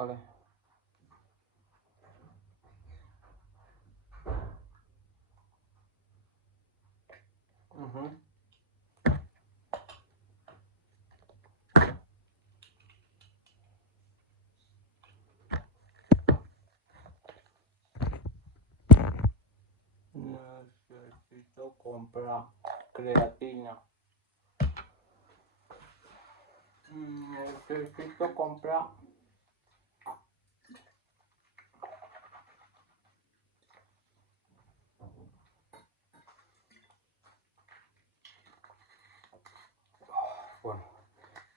Vale. Necesito comprar creatina. Necesito comprar. Bueno,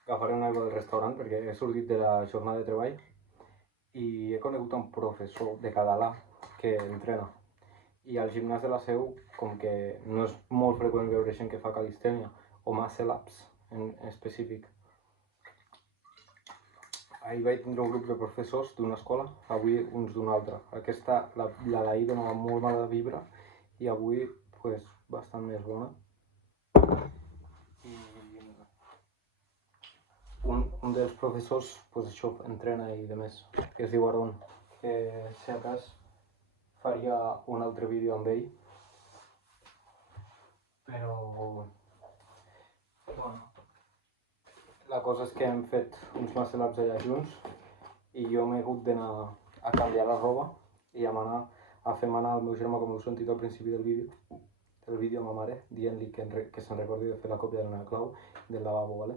agafaré una aigua del restaurant perquè he sortit de la jornada de treball i he conegut un professor de català que entrena. I al gimnàs de la Seu, com que no és molt freqüent veure gent que fa calistènia o muscle-ups en específic, ahir vaig tindre un grup de professors d'una escola, avui uns d'una altra. Aquesta, la d'ahir donava molt mala vibra i avui, pues, bastant més bona. I un dels professors, pues això, entrena i de més, que es diu Aron, que si a cas faria un altre vídeo amb ell, però bueno, la cosa és que hem fet uns muscle-ups allà junts i jo m'he hagut d'anar a canviar la roba i a fer manar al meu germà, com heu sentit al principi del vídeo a ma mare, dient-li que se'n recordi de fer la còpia de la clau del lavabo, ¿vale?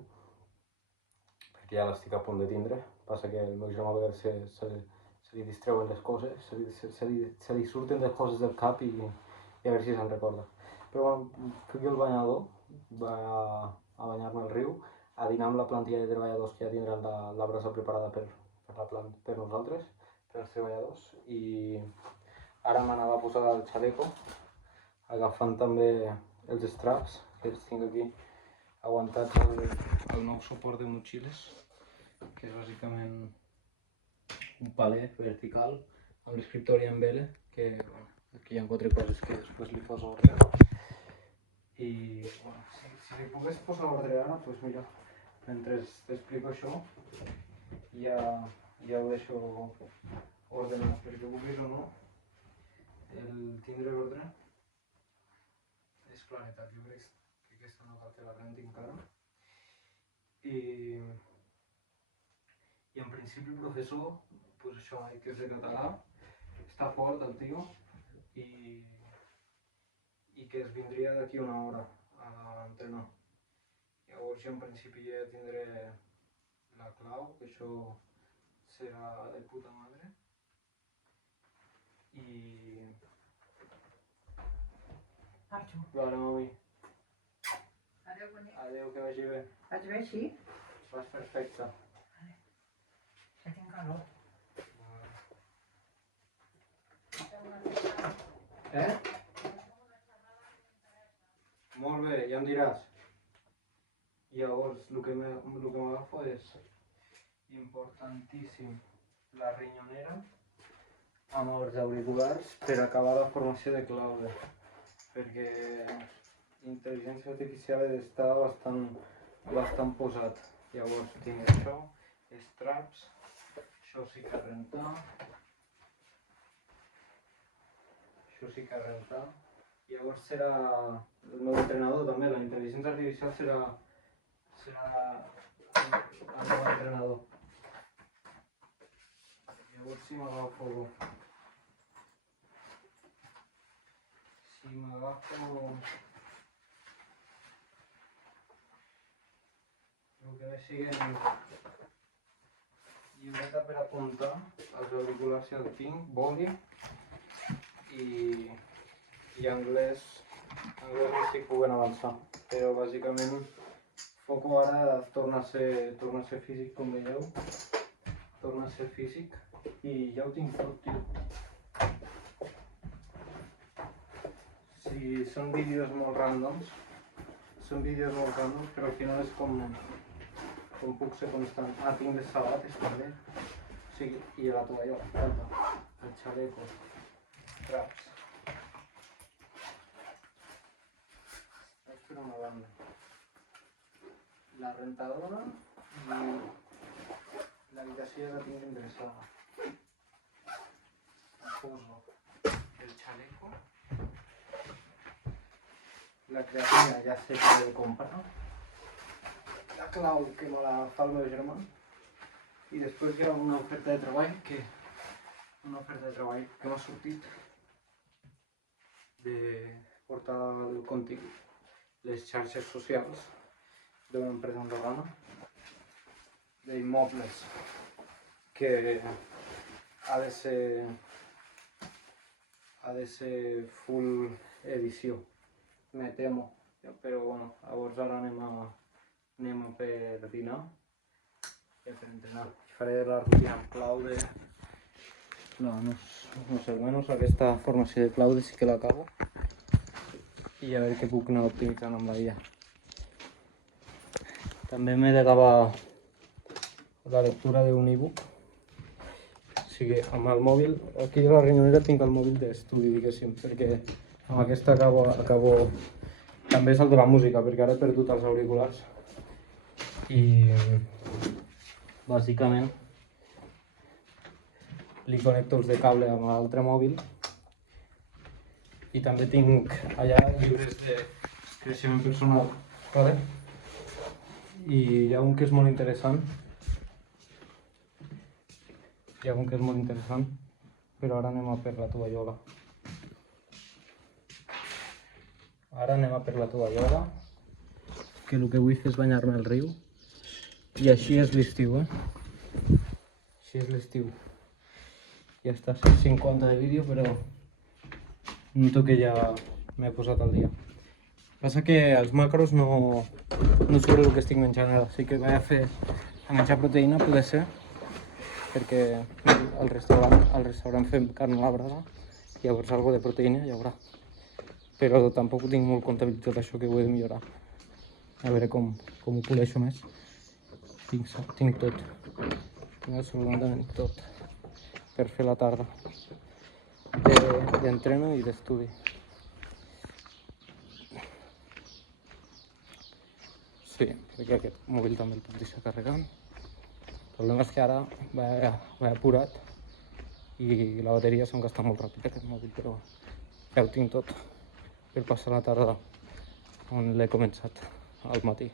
Perquè ja l'estic a punt de tindre, passa que el meu germà a vegades se li distreuen les coses, se li surten les coses del cap i a veure si se'n recorda. Però bueno, fico el banyador, va a banyar-me al riu, a dinar amb la plantilla de treballadors que ja tindran la brasa preparada per nosaltres, per els treballadors, i ara m'anava a posar el xaleco, agafant també els straps, que els tinc aquí aguantats al nou suport de motxilles, que és bàsicament un palet vertical amb l'escriptori en vela, que bueno, aquí hi ha 4 coses que després li poso ordre. I bueno, si li pogués posar ordre ara, doncs mira, mentre t'explico això, ja ho deixo ordenat, perquè vulguis o no, el tindre ordre és planetat. Jo crec que aquesta no cal que la renti encara. I en principi el professor, pues això, que és de català, està fort el tio i que es vindria d'aquí una hora a entrenar. Llavors jo en principi ja tindré la clau, que això serà de puta madre. I... Marxo. Vale, mami. Adéu, bonic. Adéu, que vagi bé. Vaig bé, sí? Vas perfecte. Que tinc calor. Molt bé, ja em diràs. Llavors, el que m'agafo és importantíssim la rinyonera amb els auriculars per acabar la formació de Clàudia, perquè intel·ligència artificial ha d'estar bastant posat. Llavors tinc això, straps, això sí que rentar, això sí que rentar. Llavors serà el meu entrenador també, la intel·ligència artificial serà el meu entrenador. Llavors si m'agafo el que ve siguent llibreta per apuntar, els auriculars ja el tinc, boli i anglès no estic podent avançar, però bàsicament foco ara torna a ser físic, com veieu, torna a ser físic i ja ho tinc tot, tio. Si són vídeos molt ràndoms, però al final és com puc ser constant. Ah, tinc les sabates també, o sigui, i la toalla, el xaleco, traps. Vaig per una banda. La rentadora i l'habitació ja la tinc endreçada. Poso el chaleco. La creatina ja sé que he de comprar. La clau que me la fa el meu germà. I després hi ha una oferta de treball que m'ha sortit de portar el contingut, les xarxes socials d'una empresa andorrana d'immobles que ha de ser full edició, me temo, però bueno, llavors ara anem a per dinar i per entrenar. Faré la rutina amb Claude. No sé, almenys aquesta formació de Claude sí que l'acabo i a veure què puc anar optimitzant amb la IA. També m'he d'acabar la lectura d'un e-book. O sigui, amb el mòbil, aquí a la Rinyonera tinc el mòbil d'estudi, diguéssim, perquè amb aquesta acabo... També és el de la música, perquè ara he perdut els auriculars. I... bàsicament li connecto els de cable amb l'altre mòbil i també tinc allà llibres de creixement personal, vale? I hi ha un que és molt interessant, però ara anem a per la tovallola. Que el que vull fer és banyar-me al riu. I així és l'estiu, Així és l'estiu. Ja està a 150 de vídeo, però noto que ja m'he posat al dia. Passa que els macros no sobre el que estic menjant ara, així que vaig a menjar proteïna, poder ser, perquè al restaurant fem carn a la brasa, llavors algo de proteïna hi haurà. Però tampoc ho tinc molt comptabilitzat això, que ho he de millorar. A veure com ho poleixo més. Tinc tot. Tinc absolutament tot per fer la tarda d'entreno i d'estudi. Sí, perquè aquest mòbil també el puc deixar carregant. El problema és que ara vaig apurat i la bateria se'm gasta molt ràpid aquest mòbil, però ja ho tinc tot per passar la tarda on l'he començat al matí.